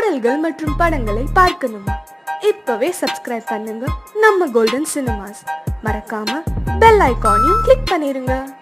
பாடல்கள் மற்றும் படங்களை பார்க்கணுமா? இப்பவே சப்ஸ்கிரைப் பண்ணுங்க நம்ம கோல்டன் சினிமாஸ். மறக்காம பெல் ஐகானையும் கிளிக் பண்ணிருங்க.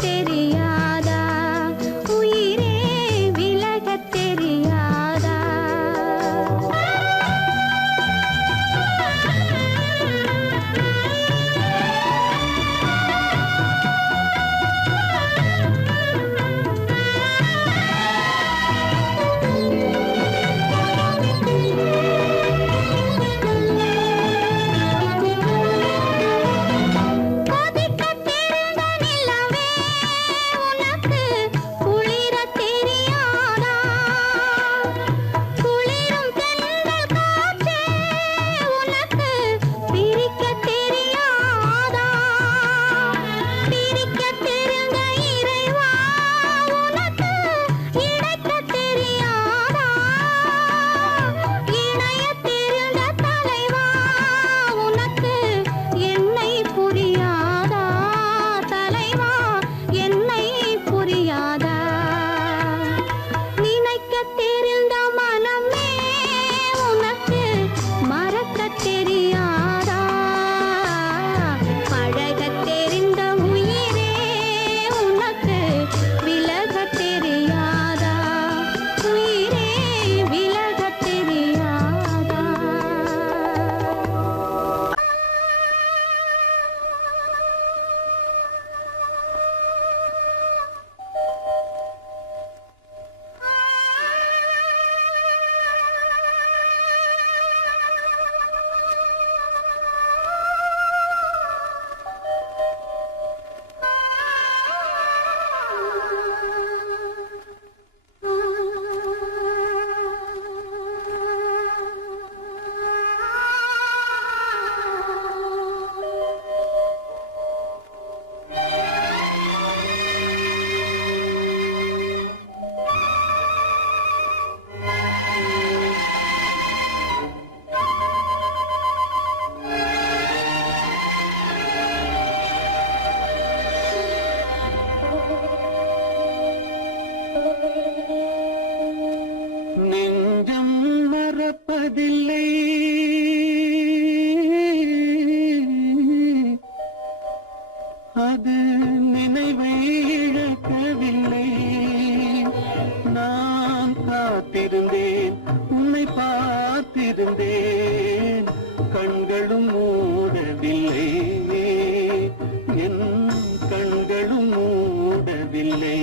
தெரியாதா உயிரே விலகத் தெரியாதா? நெஞ்சம் மறப்பதில்லை, அது நினைவை இழக்கவில்லை. நான் காத்திருந்தேன், உன்னை பார்த்திருந்தேன், கண்களும் மூடவில்லை, என் கண்களும் மூடவில்லை.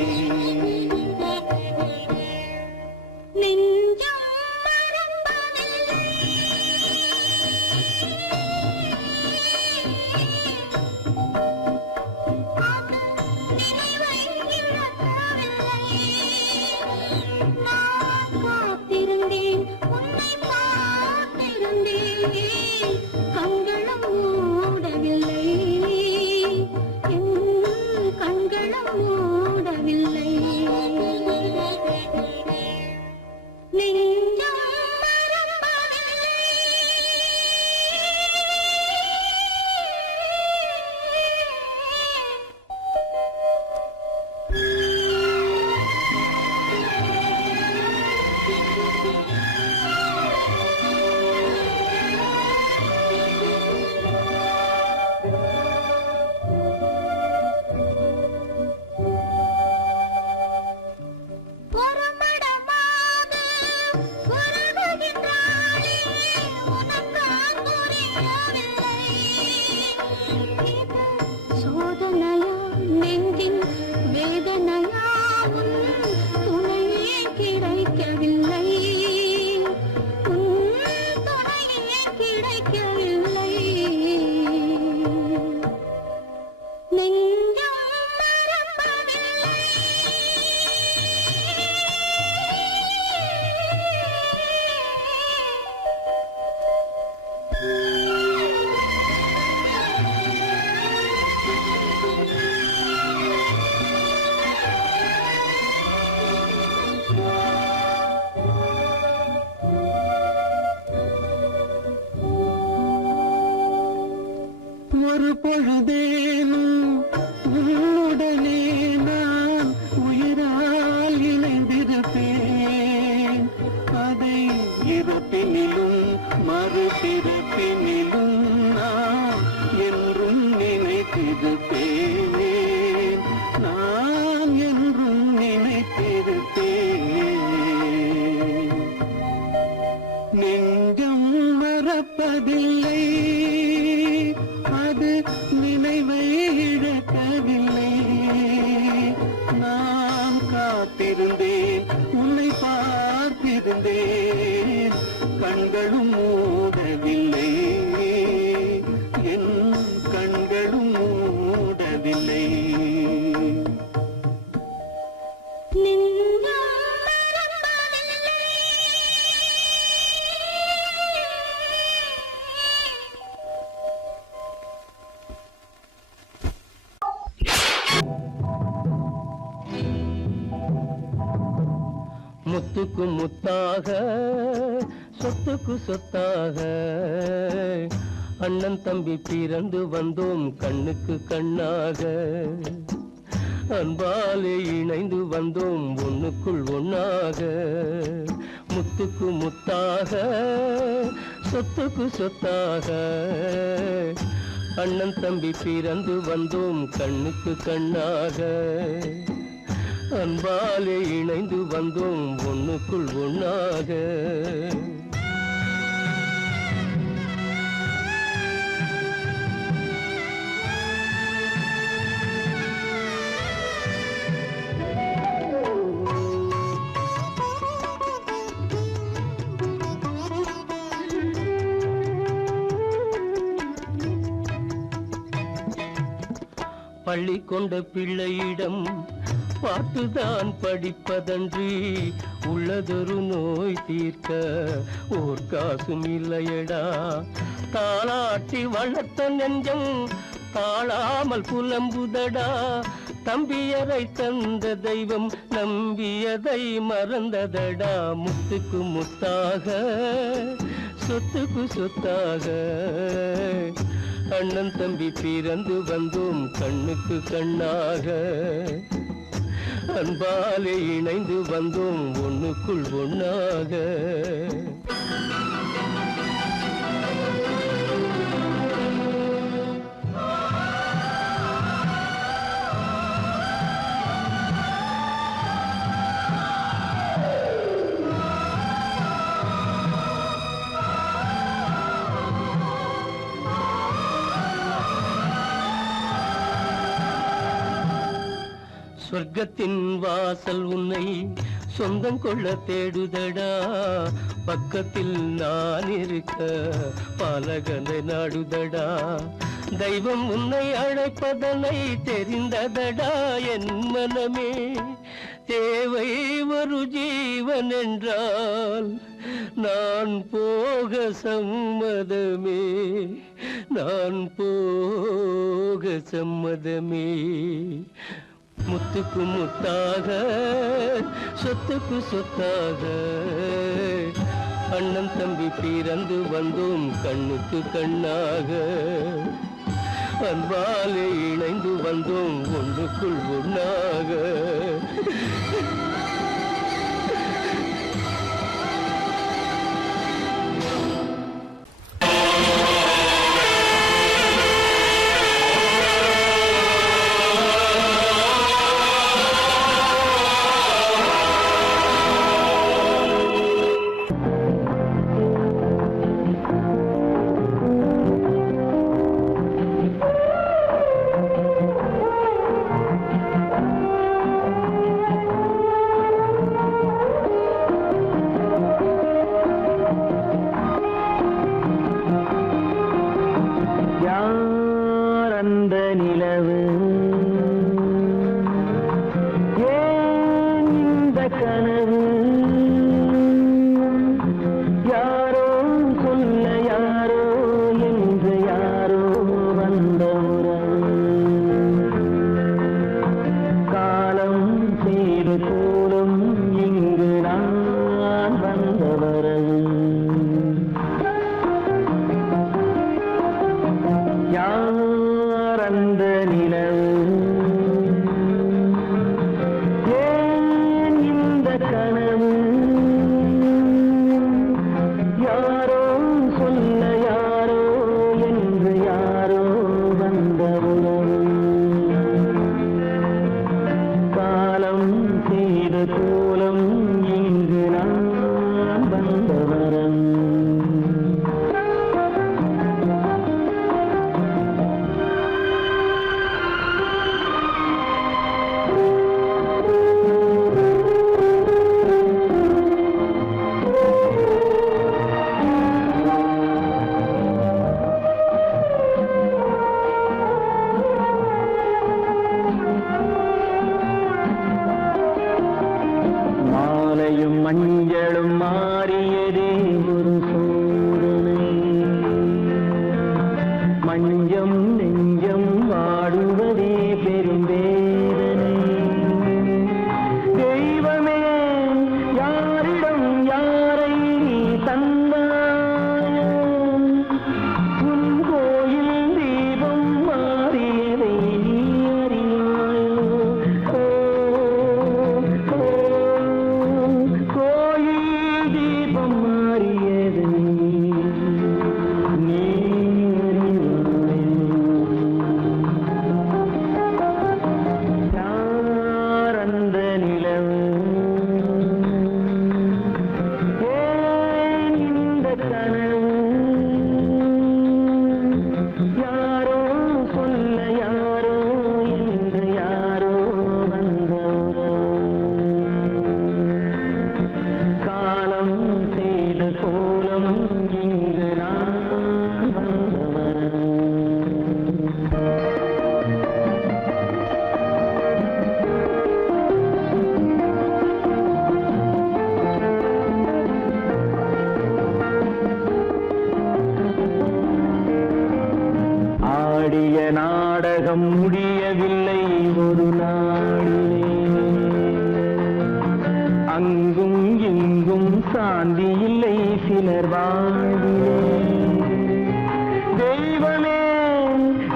ஒரு பொழுதேனும் உன்னுடனே நான் உயிரால் இணைந்திருப்பேன். அதை இறப்பினிலும் மறுபிறப்பினிலும் நான் என்றும் நினைத்திருப்பேன், நான் என்றும் நினைத்திருப்பேன். நெஞ்சம் மறப்பதில்லை, அது நினைவை இழக்கவில்லை. நான் காத்திருந்தேன், உன்னை பார்த்திருந்தேன், கண்களும் மூடவில்லை, என் கண்களும் மூடவில்லை. முத்துக்கு முத்தாக, சொத்துக்கு சொத்தாக, அண்ணன் தம்பி பிறந்து வந்தோம் கண்ணுக்கு கண்ணாக. அன்பாலே இணைந்து வந்தோம் ஒண்ணுக்குள் ஒண்ணாக. முத்துக்கு முத்தாக, சொத்துக்கு சொத்தாக, அண்ணன் தம்பி பிறந்து வந்தோம் கண்ணுக்கு கண்ணாக. அன்பாலே இணைந்து வந்தோம் ஒண்ணுக்குள் ஒண்ணாக. பள்ளி கொண்ட பிள்ளையிடம் பாட்டுதான் படிப்பதன்றி உள்ளதொரு நோய் தீர்க்க ஓர் காசும் இல்லையடா. தாளாட்டி வளர்த்த நெஞ்சம் தாழாமல் புலம்புதடா. தம்பியரை தந்த தெய்வம் நம்பியதை மறந்ததடா. முத்துக்கு முத்தாக, சொத்துக்கு சொத்தாக, அண்ணன் தம்பி பிறந்து வந்தோம் கண்ணுக்கு கண்ணாக. அன்பாலே இணைந்து வந்தோம் ஒண்ணுக்குள் ஒண்ணாக. சொர்க்கத்தின் வாசல் உன்னை சொந்தம் கொள்ள தேடுதடா, பக்கத்தில் நான் இருக்க பாலகனை நாடுதடா. தெய்வம் உன்னை அழைப்பதனை தெரிந்ததடா என் மனமே. தேவை ஒரு ஜீவன் என்றால் நான் போக சம்மதமே, நான் போக சம்மதமே. முத்துக்கு முத்தாக சொத்துக்கு சொத்தாக அண்ணன் தம்பி பிறந்து வந்தோம் கண்ணுக்கு கண்ணாக. அன்பாலே இணைந்து வந்தோம் ஒன்றுக்குள் ஒண்ணாக. நாடகம் முடியவில்லை ஒரு நாளிலே, அங்கும் இங்கும் சாந்தி இல்லை சிலர் வாழ்விலே. தெய்வமே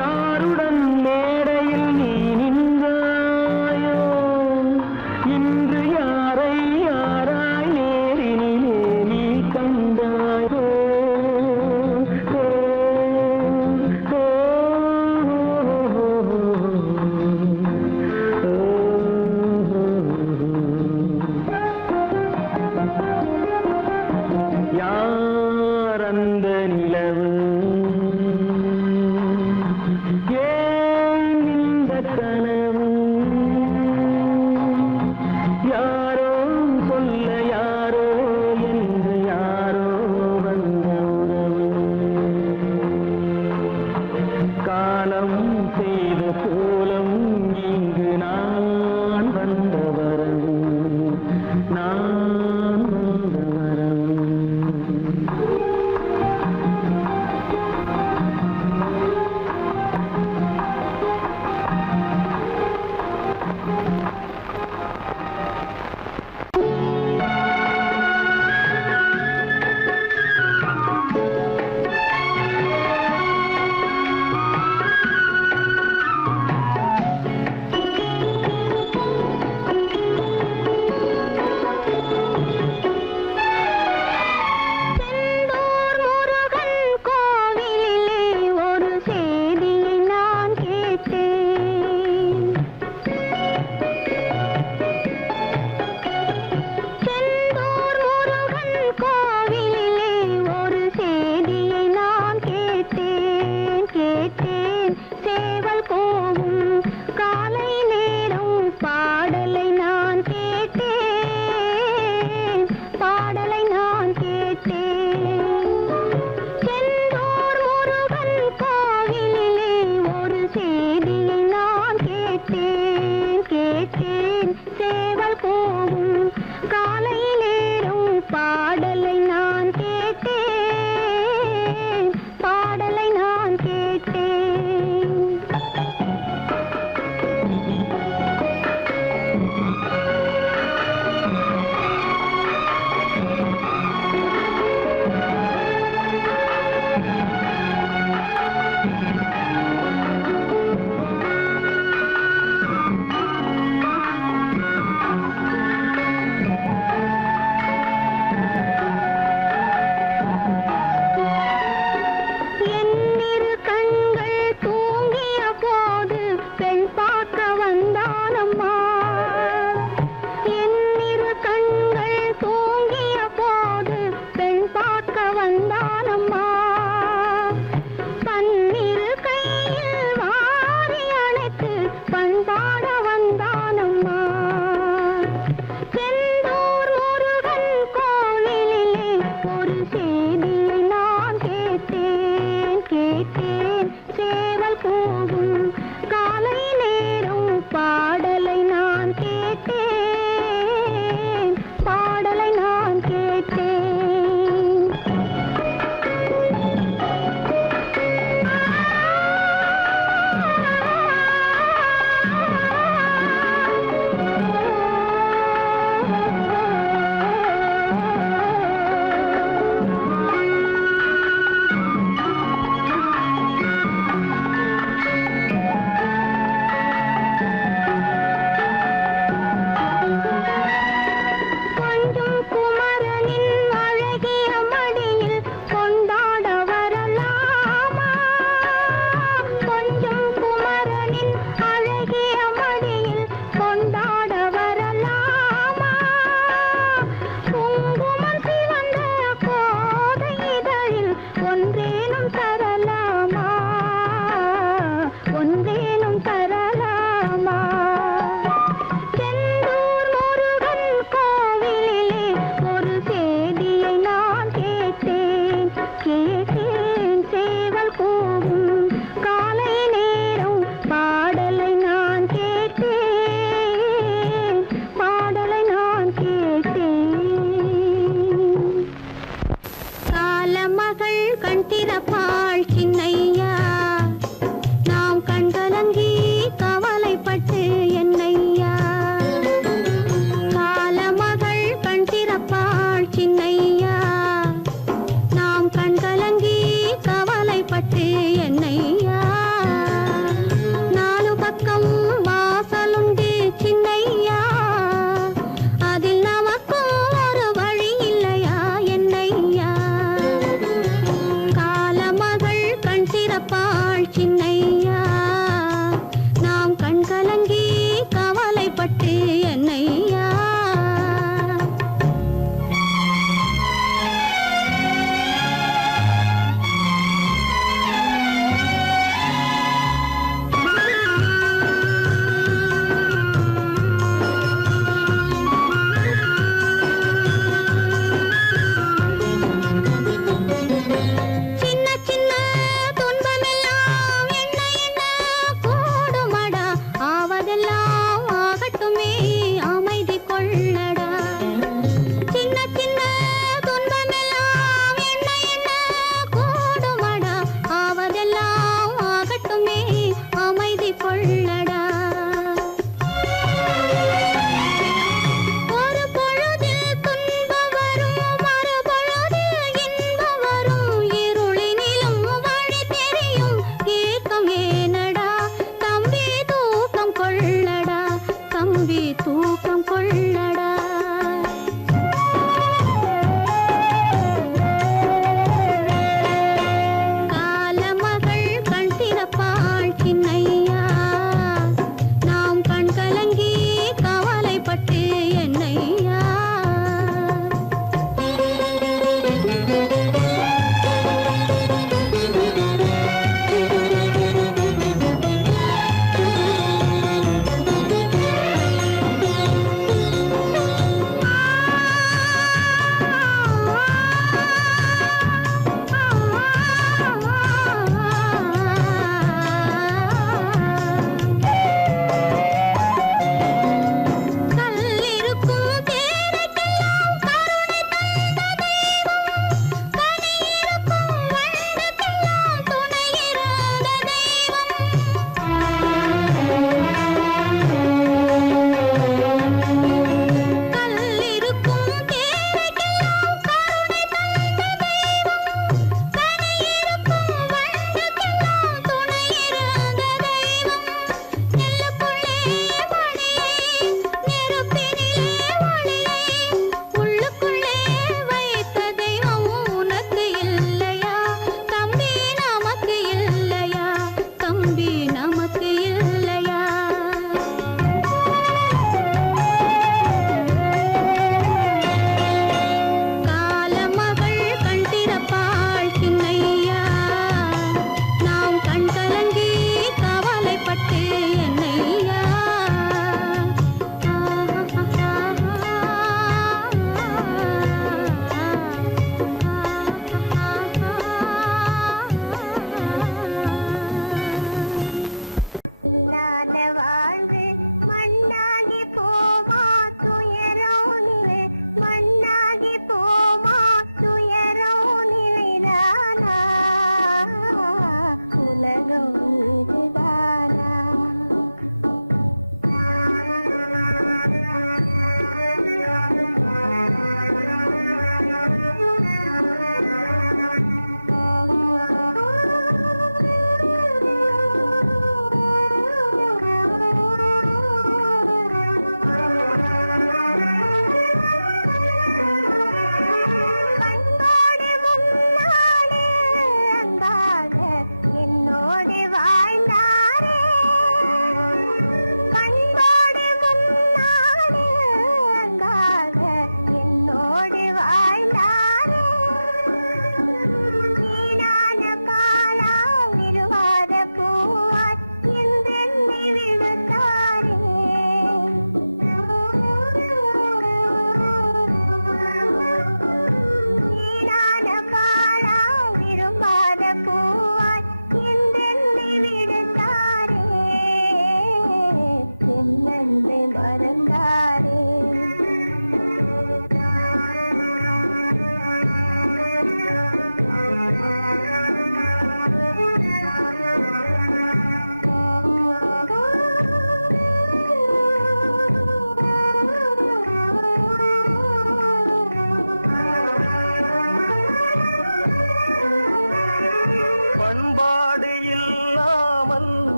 யாருடன் மேடையில் நீ நின்றாயோ, யார் அந்த நிலவு ஏன் இந்த கனவு யாரோ சொல்ல யாரோ என்று யாரோ வந்த உறவு காலம் செய்த கோலம் இங்கு நான் வந்த வரவு நான் வந்த வரவு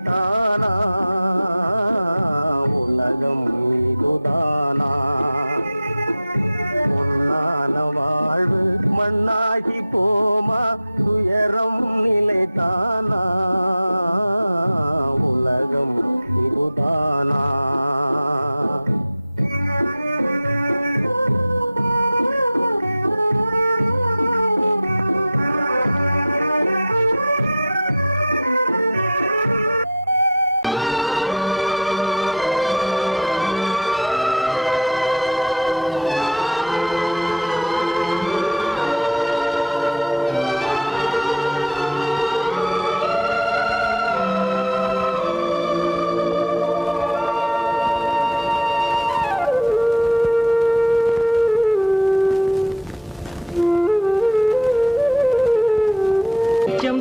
நிலைத்தானா உலகம் இதுதானா பொன்னான வாழ்வு மண்ணாகி போமா துயரம் நிலைத்தானா உலகம் இதுதானா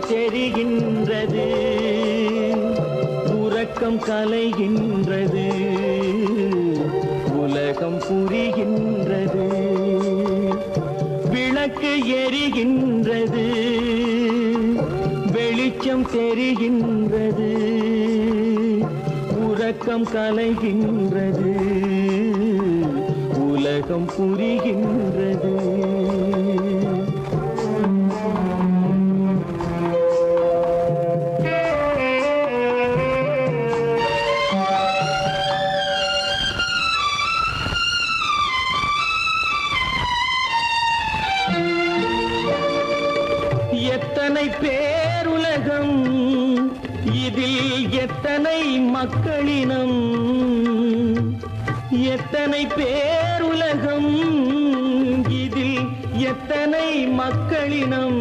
தெரிகின்றது உறக்கம் கலைகின்றது உலகம் புரிகின்றது விளக்கு எரிகின்றது வெளிச்சம் தெரிகின்றது உறக்கம் கலைகின்றது உலகம் புரிகின்றது எத்தனை பேருலகம் இதில் எத்தனை மக்களினம் எத்தனை பேருலகம் இதில் எத்தனை மக்களினம்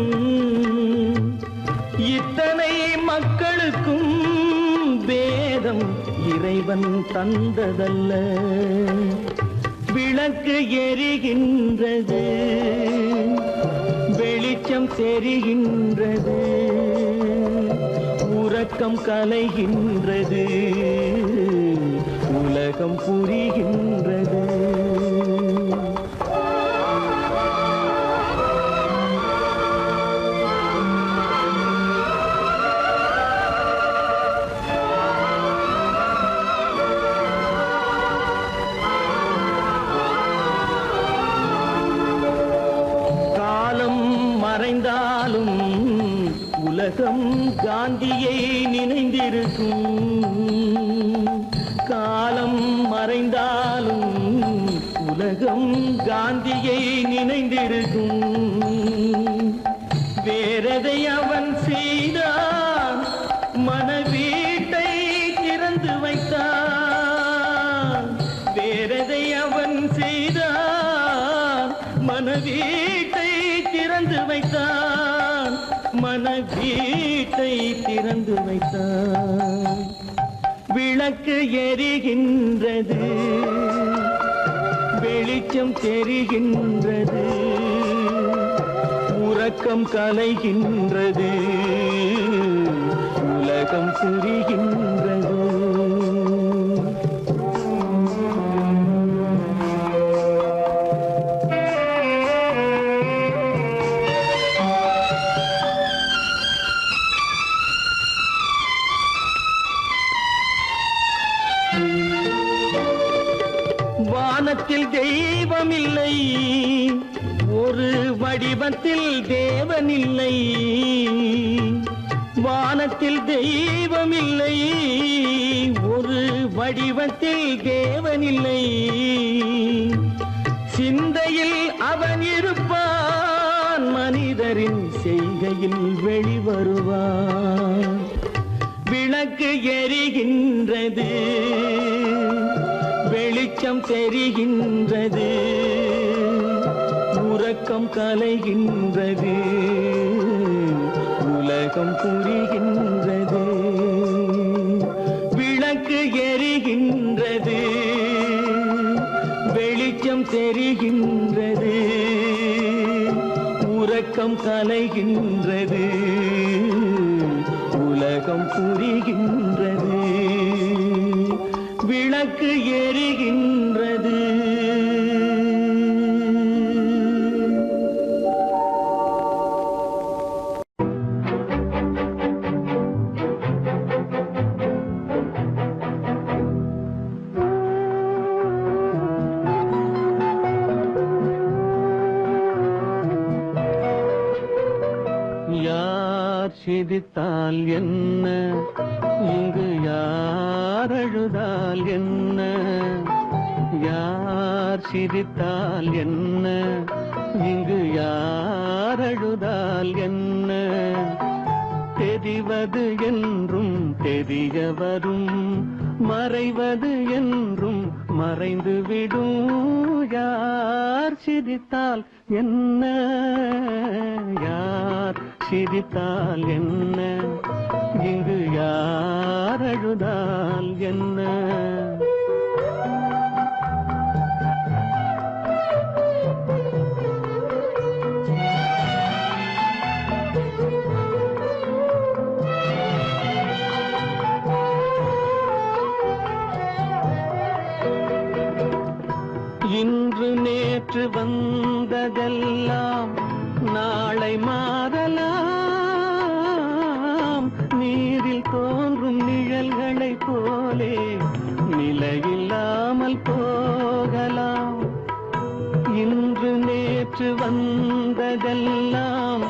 இத்தனை மக்களுக்கும் வேதம் இறைவன் தந்ததல்ல விளக்கு எரிகின்றது வெளிச்சம் தெரிகின்றது உறக்கம் கலைகின்றது உலகம் புரிகின்றது மறைந்தாலும் உலகம் காந்தியை நினைந்திருக்கும் காலம் மறைந்தாலும் உலகம் காந்தியை நினைந்திருக்கும் வேறதை அவன் செய்தான் மனவீட்டை திறந்து வைத்தான் வேறதை அவன் செய்தான் மனவீட்டை திறந்து வைத்தான் மனவீட்டை திறந்து வைத்தான் விளக்கு எரிகின்றது வெளிச்சம் தெரிகின்றது உறக்கம் கலைகின்றது உலகம் புரிகின்றது வானத்தில் தெய்வமில்லை ஒரு வடிவத்தில் தேவனில்லை வானத்தில் தெய்வமில்லை ஒரு வடிவத்தில் தேவனில்லை சிந்தையில் அவன் இருப்பான் மனிதரின் செய்கையில் வெளிவருவான் விளக்கு எரிகின்றது வெளிச்சம் தெரிகின்றது உறக்கம் கலைகின்றது உலகம் புரிகின்றது விளக்கு எரிகின்றது வெளிச்சம் தெரிகின்றது உறக்கம் கலைகின்றது உலகம் புரிகின்றது விளக்கு எரிகின்றது சிரித்தால் என்ன, இங்கு யார் அழுதால் என்ன, யார் சிரித்தால் என்ன, இங்கு யார் அழுதால் என்ன, தெரிவது என்றும் தெரிய வரும், மறைவது என்றும் மறைந்துவிடும், யார் சிரித்தால் என்ன, யார் சிரித்தால் என்ன, இங்கு யார் அழுதால் என்ன. இன்று நேற்று வந்ததெல்லாம் நாளை மாறலாம், நீரில் தோன்றும் நிழல்களை போலே நிலையில்லாமல் போகலாம். இன்று நேற்று வந்ததெல்லாம்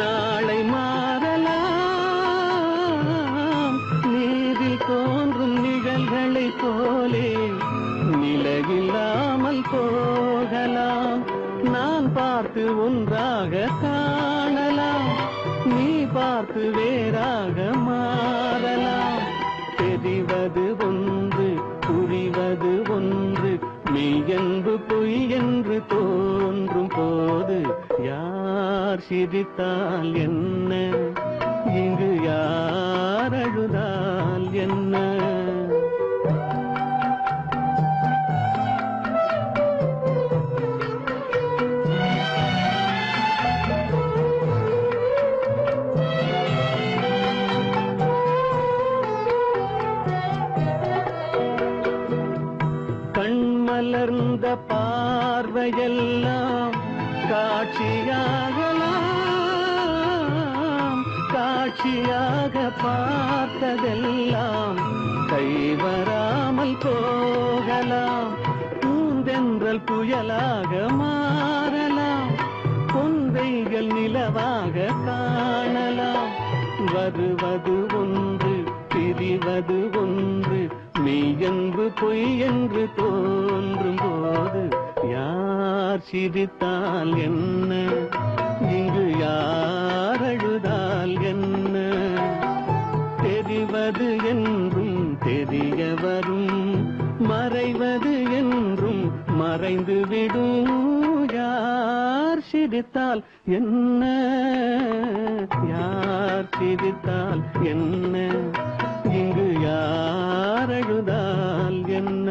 நாளை மாறலாம், நீரில் தோன்றும் நிழல்களை போலே நிலையில்லாமல் போகலாம். நான் பார்த்து ஒன்றாக காணலாம், நீ பார்த்து வேறாக மாறலாம். தெரிவது ஒன்று, புரிவது ஒன்று, மெய் என்று பொய் என்று தோன்றும் போது யார் சிரித்தால் என்ன, இங்கு யார் அழுதால் என்ன. கண்மலர்ந்த பார்வையெல்லாம் காட்சியாகலாம், காட்சியாக பார்த்ததெல்லாம் கைவராமல் போகலாம். பூந்தென்றல் புயலாக மாறலாம், பொந்தைகள் நிலவாக காணலாம். வருவது ஒன்று, பிரிவது ஒன்று, மெய்யென்று பொய் என்று தோன்றும் போது யார் சிரித்தால் என்ன, இங்கு யார் அழுதால் என்ன. தெரிவது என்றும் தெரிய வரும், மறைவது என்றும் மறைந்துவிடும், யார் சிரித்தால் என்ன, யார் சிரித்தால் என்ன, இங்கு யார் அழுதால் என்ன.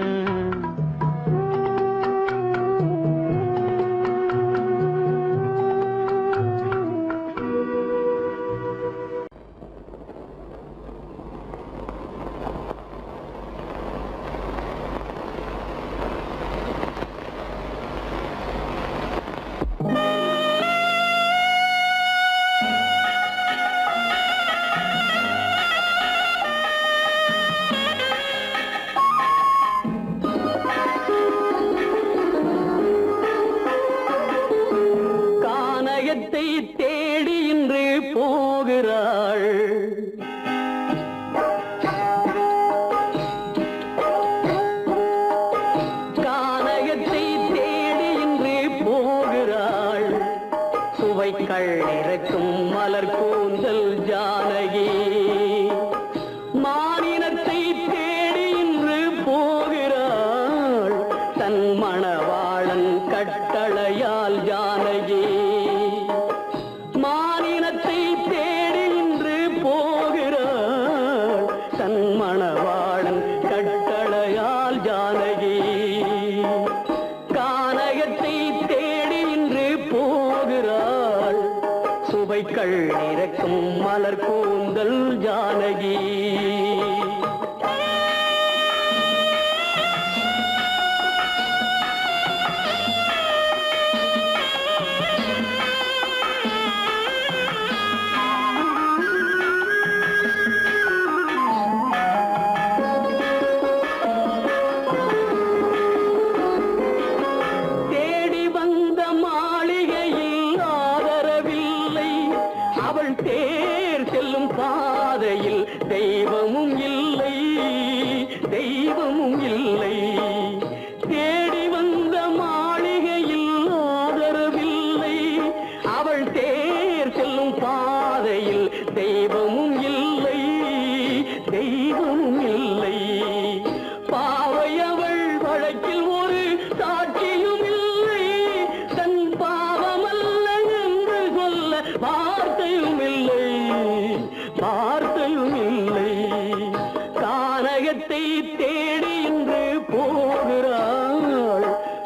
நாயகத்தை தேடி இன்று போகிறாள்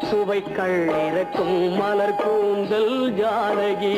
சுவைக்கள் இறக்கும் மலர் கூந்தல் ஜானகி.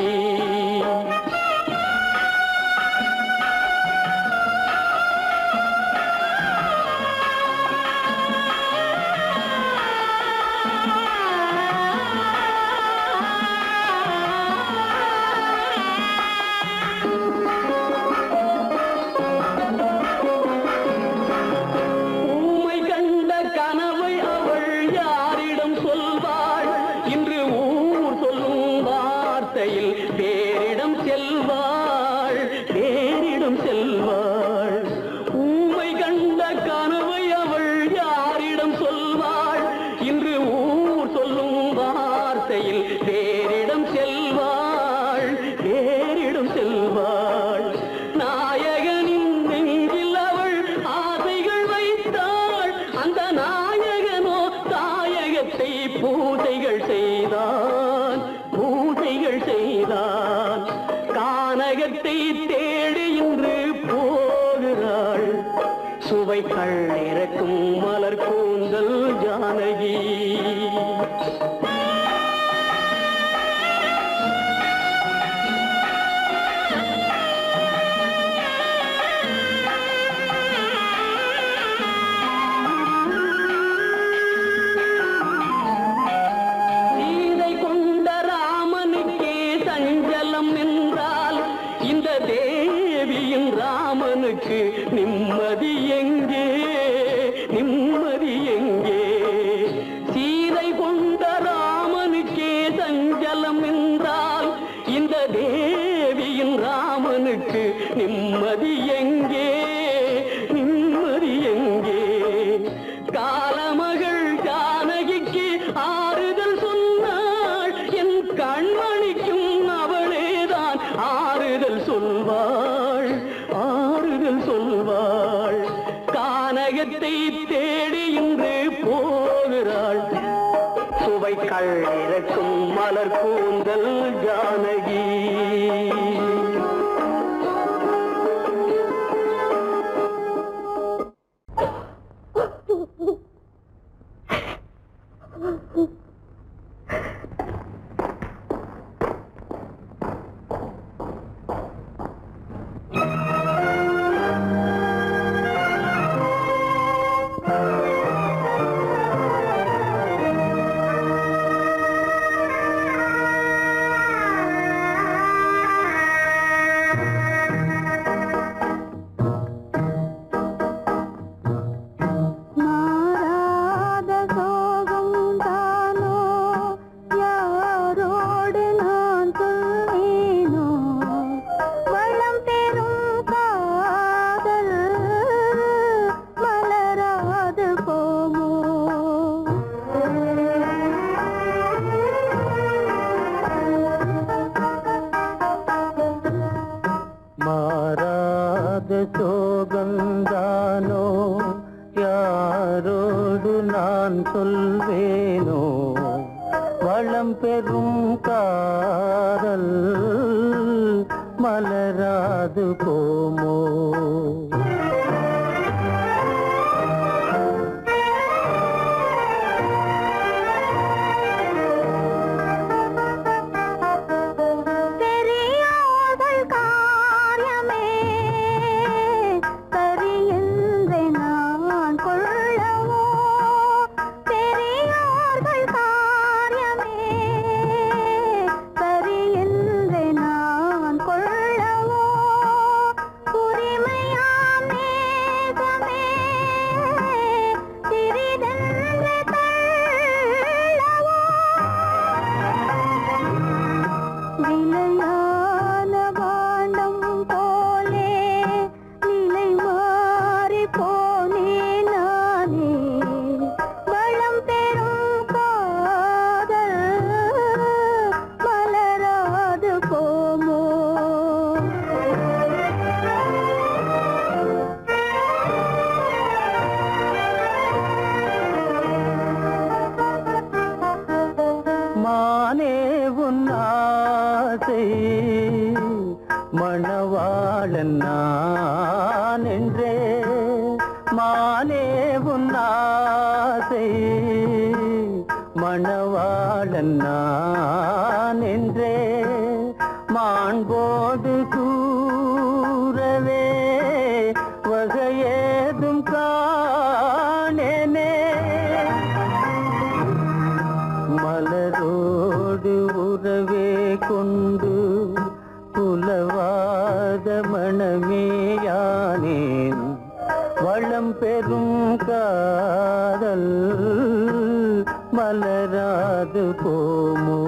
சுவைக்கள் இறக்கும் மலர் கூந்தல் ஜானகி. சீதை கொண்ட ராமனுக்கே சஞ்சலம் என்றால் இந்த தேவியின் ராமனுக்கு நிம்மதி எங்கே, நிம்மதி எங்கே? சீதை கொண்ட ராமனுக்கே சஞ்சலம் என்றால் இந்த தேவியின் ராமனுக்கு நிம்மதி எங்கே, நிம்மதி எங்கே? காலமகள் ஜானகிக்கு ஆறுதல் சொன்னாள் என் கண்மணிக்கும் அவளேதான் ஆறுதல் சொல்வாள், ஆறுதல் சொல்வாள். கானகத்தை தேடி இன்று போகிறாள் சுவைக்கள் இறக்கும் மலர் கூந்தல் ஜானகி. சோகந்தானோ யாரோடு நான் சொல்வேனோ வளம் பெறும் காதல் மலராது போமோ. மணவாளன் நான் என்றே மானே உன்னாசை மணவாளன் நான் என்றே மாண்போடு கூறவே வகையேதும் காணேனே மலரோடு உறவே கொண்டு புலவாத மணமேயானேன் வளம் பெறும் காதல் மலராது போமோ